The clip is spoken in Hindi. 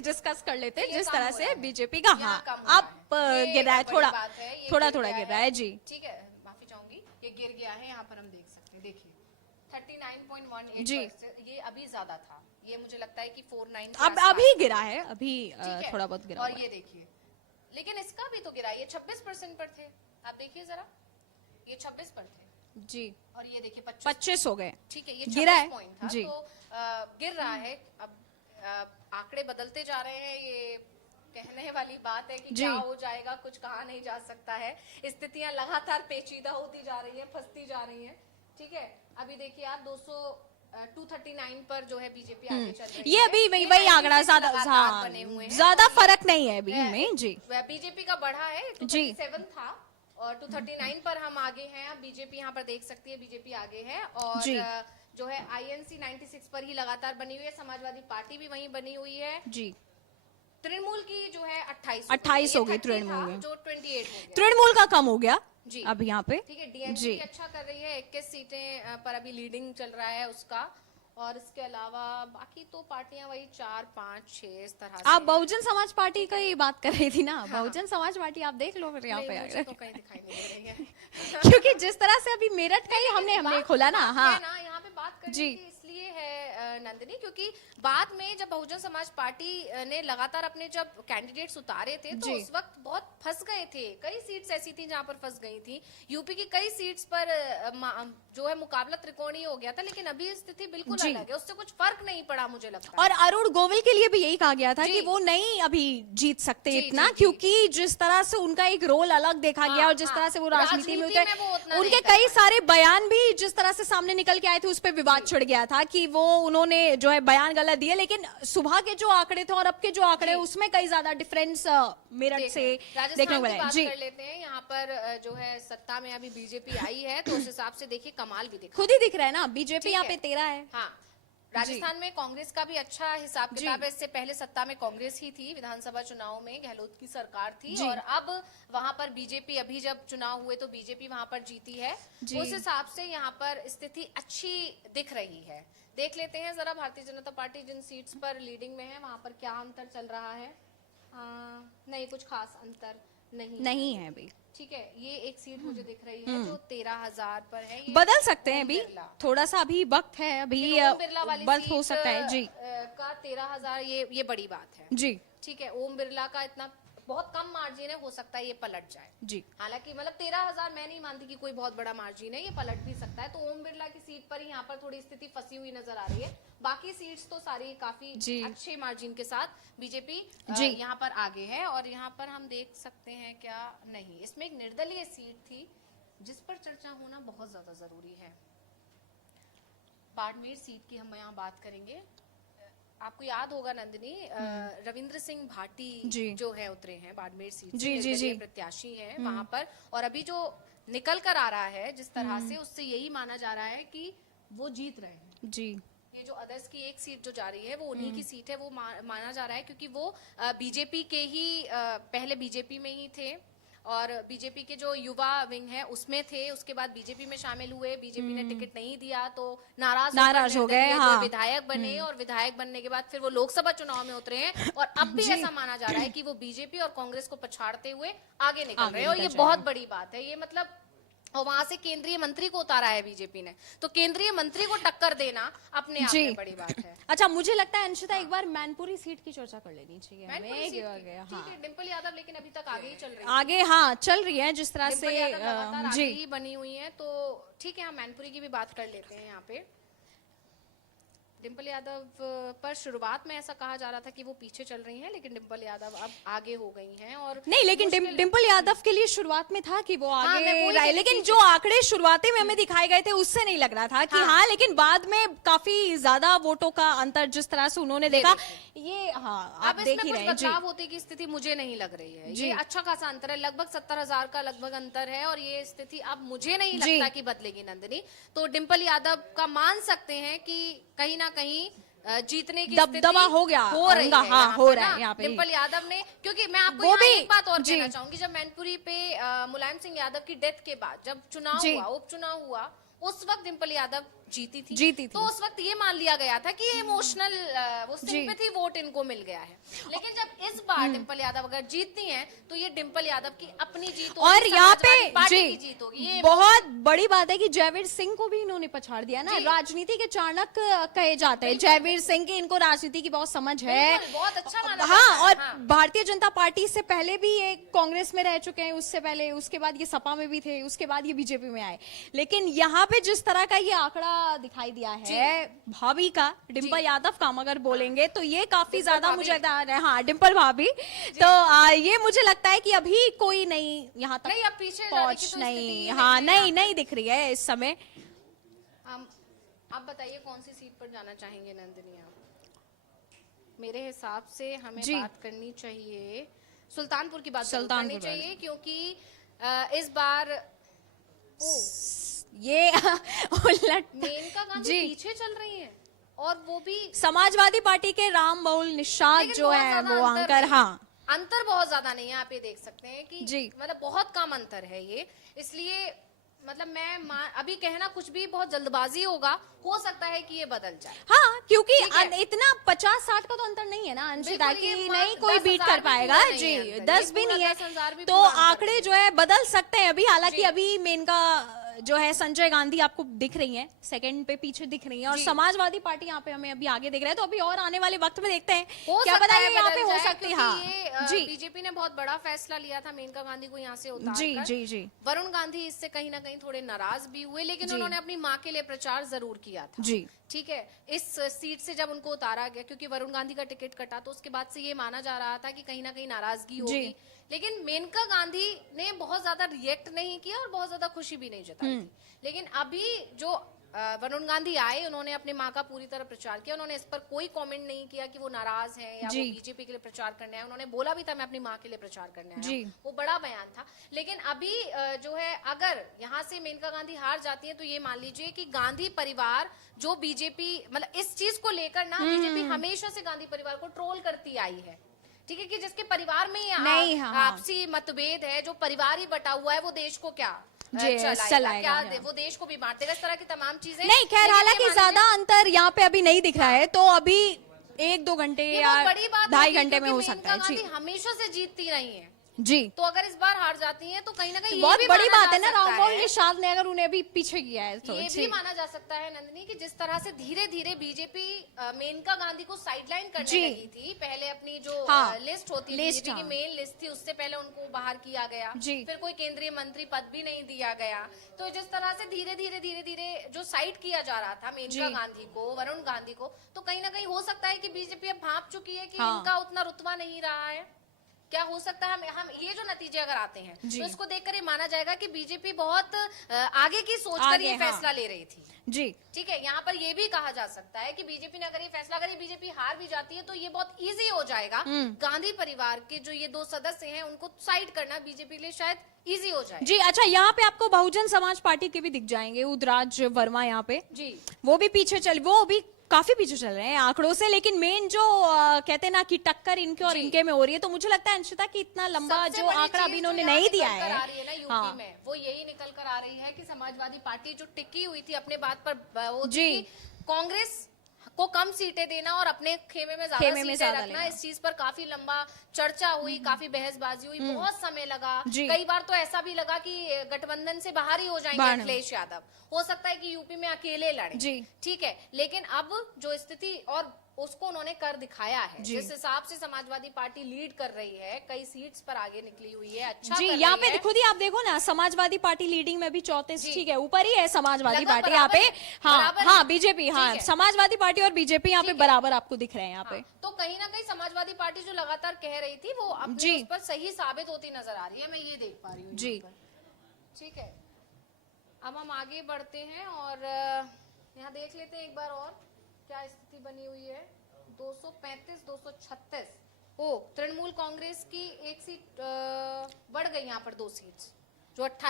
डिस्कस कर लेते हैं जिस तरह से बीजेपी का हाँ अब गिर रहा है, थोड़ा गिर रहा है जी। ठीक है, माफी चाहूंगी, ये गिर गया है, यहाँ पर हम देख सकते हैं, देखिए 39.18 जी। ये अभी ज्यादा था, ये मुझे लगता है कि 49 अब अभी गिरा है, अभी थोड़ा बहुत गिरा। और ये देखिए, लेकिन इसका भी तो गिरा, ये 26% पर थे, आप देखिए जरा, ये 26 पर थे जी, और ये देखिए 25 हो गए। ठीक है, ये गिरा है पॉइंट था जी। तो गिर रहा है। अब आंकड़े बदलते जा रहे हैं, ये कहने वाली बात है कि क्या हो जाएगा, कुछ कहा नहीं जा सकता है। स्थितियां लगातार पेचीदा होती जा रही है, फंसती जा रही है। ठीक है, अभी देखिए आप 239 पर जो है बीजेपी आगे चल रही है। ये अभी वही आंकड़ा ज्यादा फर्क नहीं है अभी में जी। बीजेपी का बढ़ा है, 237 था और 239 पर हम आगे हैं। अब बीजेपी यहाँ पर देख सकती है, बीजेपी आगे है और जो है आईएनसी 96 पर ही लगातार बनी हुई है, समाजवादी पार्टी भी वहीं बनी हुई है जी। तृणमूल की जो है 28 हो गई, तृणमूल जो 28 हो गया, तृणमूल का कम हो गया जी अब यहाँ पे। ठीक है, डीएमके अच्छा कर रही है, 21 सीटें पर अभी लीडिंग चल रहा है उसका। और इसके अलावा बाकी तो पार्टियां वही 4, 5, 6 इस तरह से। आप बहुजन समाज पार्टी का ही बात कर रही थी ना, बहुजन समाज पार्टी आप देख लो फिर यहाँ पे मुझे तो कहीं दिखाई नहीं दे रही है क्योंकि जिस तरह से अभी मेरठ का ही हमने खोला ना, हाँ यहाँ पे बात करने की इसलिए है नंदिनी, क्योंकि बाद में जब बहुजन समाज पार्टी ने लगातार अपने जब कैंडिडेट्स उतारे थे तो उस वक्त बहुत फंस गए थे। कई सीट्स ऐसी थी जहां पर फंस गई थी, यूपी की कई सीट्स पर जो है मुकाबला त्रिकोणीय हो गया था, लेकिन अभी स्थिति बिल्कुल अलग है, उससे कुछ फर्क नहीं पड़ा मुझे लगता है। और अरुण गोविल के लिए भी यही कहा गया था कि वो नहीं अभी जीत सकते इतना, क्योंकि जिस तरह से उनका एक रोल अलग देखा गया और जिस तरह से वो राजनीति में उतरे, उनके कई सारे बयान भी जिस तरह से सामने निकल के आए थे उस पर विवाद छिड़ गया था कि वो उन्होंने जो है बयान गलत दिए। लेकिन सुबह के जो आंकड़े थे और अब के जो आंकड़े उसमें कई ज्यादा डिफरेंस मेरठ से देखने को मिला जी। कर लेते हैं यहाँ पर जो है सत्ता में अभी बीजेपी आई है तो उस हिसाब से देखिए कमाल भी खुद ही दिख रहा है ना, बीजेपी यहाँ पे 13 है। हाँ, राजस्थान में कांग्रेस का भी अच्छा हिसाब किताब है। इससे पहले सत्ता में कांग्रेस ही थी, विधानसभा चुनाव में गहलोत की सरकार थी और अब वहां पर बीजेपी, अभी जब चुनाव हुए तो बीजेपी वहां पर जीती है। उस हिसाब से यहाँ पर स्थिति अच्छी दिख रही है। देख लेते हैं जरा भारतीय जनता पार्टी जिन सीट्स पर लीडिंग में है वहां पर क्या अंतर चल रहा है। नहीं, कुछ खास अंतर नहीं है अभी। ठीक है, ये एक सीट मुझे दिख रही है जो 13,000 पर है। ये बदल सकते हैं अभी, थोड़ा सा अभी वक्त है, अभी बिरला वाली बदल हो सकता है जी का 13,000, ये बड़ी बात है जी। ठीक है, ओम बिरला का इतना बहुत कम मार्जिन है, हो सकता है ये पलट जाए जी। हालांकि मतलब 13,000 मैं नहीं मानती कि कोई बहुत बड़ा मार्जिन है, ये पलट भी सकता है। तो ओम बिरला की सीट पर ही यहाँ पर थोड़ी स्थिति फंसी हुई नजर आ रही है। बाकी सीट्स तो सारी काफी अच्छे मार्जिन के साथ बीजेपी यहाँ पर आगे है। और यहाँ पर हम देख सकते हैं क्या नहीं, इसमें एक निर्दलीय सीट थी जिस पर चर्चा होना बहुत ज्यादा जरूरी है। बाड़मेर सीट की हम यहाँ बात करेंगे। आपको याद होगा नंदिनी, रविंद्र सिंह भाटी जो है उतरे हैं बाड़मेर सीट से, प्रत्याशी हैं वहां पर। और अभी जो निकल कर आ रहा है जिस तरह से, उससे यही माना जा रहा है कि वो जीत रहे हैं जी। ये जो अदर्स की एक सीट जो जा रही है वो उन्हीं की सीट है, वो माना जा रहा है क्योंकि वो बीजेपी के ही पहले बीजेपी में ही थे और बीजेपी के जो युवा विंग है उसमें थे, उसके बाद बीजेपी में शामिल हुए, बीजेपी ने टिकट नहीं दिया तो नाराज हो गए, विधायक बने और विधायक बनने के बाद फिर वो लोकसभा चुनाव में उतरे हैं। और अब भी ऐसा माना जा रहा है कि वो बीजेपी और कांग्रेस को पछाड़ते हुए आगे निकल रहे हैं और ये बहुत बड़ी बात है। ये मतलब, और वहां से केंद्रीय मंत्री को उतारा है बीजेपी ने, तो केंद्रीय मंत्री को टक्कर देना अपने आप में बड़ी बात है। अच्छा, मुझे लगता है अंशिता एक बार मैनपुरी सीट की चर्चा कर लेनी चाहिए। ठीक है, डिंपल यादव लेकिन अभी तक आगे ही चल रही है। आगे चल रही है जिस तरह से आगे ही बनी हुई है, तो ठीक है हम मैनपुरी की भी बात कर लेते हैं। यहाँ पे डिंपल यादव पर शुरुआत में ऐसा कहा जा रहा था कि वो पीछे चल रही हैं, लेकिन डिंपल यादव अब आगे हो गई हैं। और नहीं, लेकिन डिंपल यादव के लिए शुरुआत में था कि वो आगे रहे, लेकिन जो आंकड़े शुरुआती में हमें दिखाए गए थे उससे नहीं लग रहा था कि लेकिन बाद में काफी ज्यादा वोटों का अंतर जिस तरह से उन्होंने देखा, ये आप देख ही रहे हैं। बदलाव होने की स्थिति मुझे नहीं लग रही है, ये अच्छा खासा अंतर है, लगभग 70,000 का लगभग अंतर है और ये स्थिति अब मुझे नहीं लगता कि बदलेगी नंदिनी। तो डिंपल यादव का मान सकते हैं कि कहीं ना कहीं जीतने की दबदबा हो गया, हो रही है, हो रहा है यहाँ पे डिंपल यादव ने। क्योंकि मैं आपको यहाँ एक बात और कहना चाहूंगी, जब मैनपुरी पे मुलायम सिंह यादव की डेथ के बाद जब चुनाव हुआ, उपचुनाव हुआ, उस वक्त डिंपल यादव जीती थी तो उस वक्त ये मान लिया गया था कि इमोशनल वो सिंपैथी वोट इनको मिल गया है। लेकिन जब इस बार डिम्पल यादव अगर जीतती हैं तो ये डिम्पल यादव की अपनी जीत होगी और यहाँ पे पार्टी की जीत होगी। ये बहुत बड़ी बात है कि जयवीर सिंह को भी इन्होंने पछाड़ दिया ना, राजनीति के चाणक्य कहे जाते हैं जयवीर सिंह की, इनको राजनीति की बहुत समझ है, बहुत अच्छा माना हाँ। जाता है, और हाँ। भारतीय जनता पार्टी से पहले भी ये कांग्रेस में रह चुके हैं, उससे पहले, उसके बाद ये सपा में भी थे, उसके बाद ये बीजेपी में आए। लेकिन यहाँ पे जिस तरह का ये आंकड़ा दिखाई दिया है भाभी का, डिम्पल यादव का अगर बोलेंगे तो ये काफी ज्यादा मुझे लगता है, हाँ डिम्पल भाभी, तो ये मुझे लगता है कि अभी कोई नहीं यहाँ तक अब पीछे पहुंच नहीं, हाँ नहीं दिख रही है इस समय। आप बताइए कौन सी सीट पर जाना चाहेंगे नंदिनी आप? मेरे हिसाब से हमें बात करनी चाहिए सुल्तानपुर की, बात करनी चाहिए क्योंकि इस बार ये उलट मेनका गांधी पीछे चल रही हैं और वो भी समाजवादी पार्टी के राम बहुल निषाद जो है वो अंकर, हाँ अंतर बहुत ज्यादा नहीं है। आप ये देख सकते हैं कि मतलब बहुत कम अंतर है ये, इसलिए मतलब मैं अभी कहना कुछ भी बहुत जल्दबाजी होगा, हो सकता है कि ये बदल जाए, हाँ क्योंकि इतना 50-60 का तो अंतर नहीं है ना अंशिता की, नहीं कोई बीट कर पाएगा जी, 10 भी नहीं है, तो आंकड़े जो है बदल सकते हैं अभी। हालांकि अभी मेनका जो है संजय गांधी आपको दिख रही हैं, सेकंड पे पीछे दिख रही हैं, और समाजवादी पार्टी यहाँ पे हमें अभी आगे दिख रहा है, तो अभी और आने वाले वक्त में देखते हैं क्या पता है यहाँ पे हो सकती है। हाँ जी, बीजेपी ने बहुत बड़ा फैसला लिया था मेनका गांधी को यहाँ से उतारकर। जी। वरुण गांधी इससे कहीं ना कहीं थोड़े नाराज भी हुए, लेकिन उन्होंने अपनी माँ के लिए प्रचार जरूर किया था जी। ठीक है, इस सीट से जब उनको उतारा गया क्योंकि वरुण गांधी का टिकट कटा, तो उसके बाद से ये माना जा रहा था कि कहीं ना कहीं नाराजगी होगी, लेकिन मेनका गांधी ने बहुत ज्यादा रिएक्ट नहीं किया और बहुत ज्यादा खुशी भी नहीं जताई थी। लेकिन अभी जो वरुण गांधी आए, उन्होंने अपनी माँ का पूरी तरह प्रचार किया, उन्होंने इस पर कोई कमेंट नहीं किया कि वो नाराज हैं या वो बीजेपी के लिए प्रचार करने आए। उन्होंने बोला भी था मैं अपनी माँ के लिए प्रचार करने आया, वो बड़ा बयान था। लेकिन अभी जो है अगर यहाँ से मेनका गांधी हार जाती है तो ये मान लीजिए कि गांधी परिवार जो बीजेपी मतलब इस चीज को लेकर ना, बीजेपी हमेशा से गांधी परिवार को ट्रोल करती आई है, ठीक है, कि जिसके परिवार में ही आपसी मतभेद है, जो परिवार ही बटा हुआ है, वो देश को क्या चलाएगा, क्या वो देश को भी बांटेगा, इस तरह की तमाम चीजें। नहीं खैर, हालांकि ज्यादा अंतर यहाँ पे अभी नहीं दिख रहा है, तो अभी 1-2 घंटे या 2.5 घंटे में हो सकता है जी। हमेशा से जीतती रही है जी, तो अगर इस बार हार जाती हैं तो कहीं ना कहीं बहुत बड़ी बात है ना, राम बहुल निषाद ने अगर उन्हें अभी पीछे किया है तो ये भी माना जा सकता है नंदिनी कि जिस तरह से धीरे धीरे बीजेपी मेनका गांधी को साइडलाइन करने लगी थी, पहले अपनी जो लिस्ट होती है बीजेपी की मेन लिस्ट थी, उससे पहले उनको बाहर किया गया, फिर कोई केंद्रीय मंत्री पद भी नहीं दिया गया, तो जिस तरह से धीरे धीरे जो साइड किया जा रहा था मेनका गांधी को, वरुण गांधी को, तो कहीं ना कहीं हो सकता है कि बीजेपी अब भांप चुकी है कि इनका उतना रुतबा नहीं रहा है। क्या हो सकता है हम ये जो नतीजे अगर आते हैं तो इसको देखकर ये माना जाएगा कि बीजेपी बहुत आगे की सोचकर ये फैसला ले रही थी जी, ठीक है। यहाँ पर ये भी कहा जा सकता है कि बीजेपी ने अगर ये फैसला, अगर ये बीजेपी हार भी जाती है तो ये बहुत इजी हो जाएगा, गांधी परिवार के जो ये 2 सदस्य हैं उनको साइड करना बीजेपी के लिए शायद इजी हो जाए जी। अच्छा, यहाँ पे आपको बहुजन समाज पार्टी के भी दिख जाएंगे, उदराज वर्मा यहाँ पे जी, वो भी पीछे वो भी काफी पीछे चल रहे हैं आंकड़ों से, लेकिन मेन जो कहते हैं ना कि टक्कर इनके और इनके में हो रही है, तो मुझे लगता है अंशिता कि इतना लंबा जो आंकड़ा अभी इन्होंने नहीं दिया है आ रही है ना यूपी में, वो यही निकल कर आ रही है कि समाजवादी पार्टी जो टिकी हुई थी अपने बात पर, वो कांग्रेस को कम सीटें देना और अपने खेमे में ज्यादा सीटें रखना, इस चीज पर काफी लंबा चर्चा हुई, काफी बहसबाजी हुई, बहुत समय लगा, कई बार तो ऐसा भी लगा कि गठबंधन से बाहर ही हो जाएंगे अखिलेश यादव, हो सकता है कि यूपी में अकेले लड़े, ठीक है। लेकिन अब जो स्थिति और उसको उन्होंने कर दिखाया है, जिस हिसाब से समाजवादी पार्टी लीड कर रही है, कई सीट्स पर आगे निकली हुई है, अच्छा जी। यहाँ पे खुद ही आप देखो ना, समाजवादी पार्टी लीडिंग में भी 34, ठीक है, ऊपर ही है समाजवादी पार्टी यहाँ पे, हाँ बीजेपी, हाँ समाजवादी पार्टी और बीजेपी यहाँ पे बराबर आपको दिख रहे हैं यहाँ पे, तो कहीं ना कहीं समाजवादी पार्टी जो लगातार कह रही थी वो अपने उस पर सही साबित होती नजर आ रही है, मैं ये देख पा रही हूँ जी, ठीक है। अब हम आगे बढ़ते हैं और यहाँ देख लेते हैं एक बार और क्या स्थिति बनी हुई है। 235-236 तृणमूल कांग्रेस की एक सीट बढ़ गई यहाँ पर, 2 सीट्स जो 28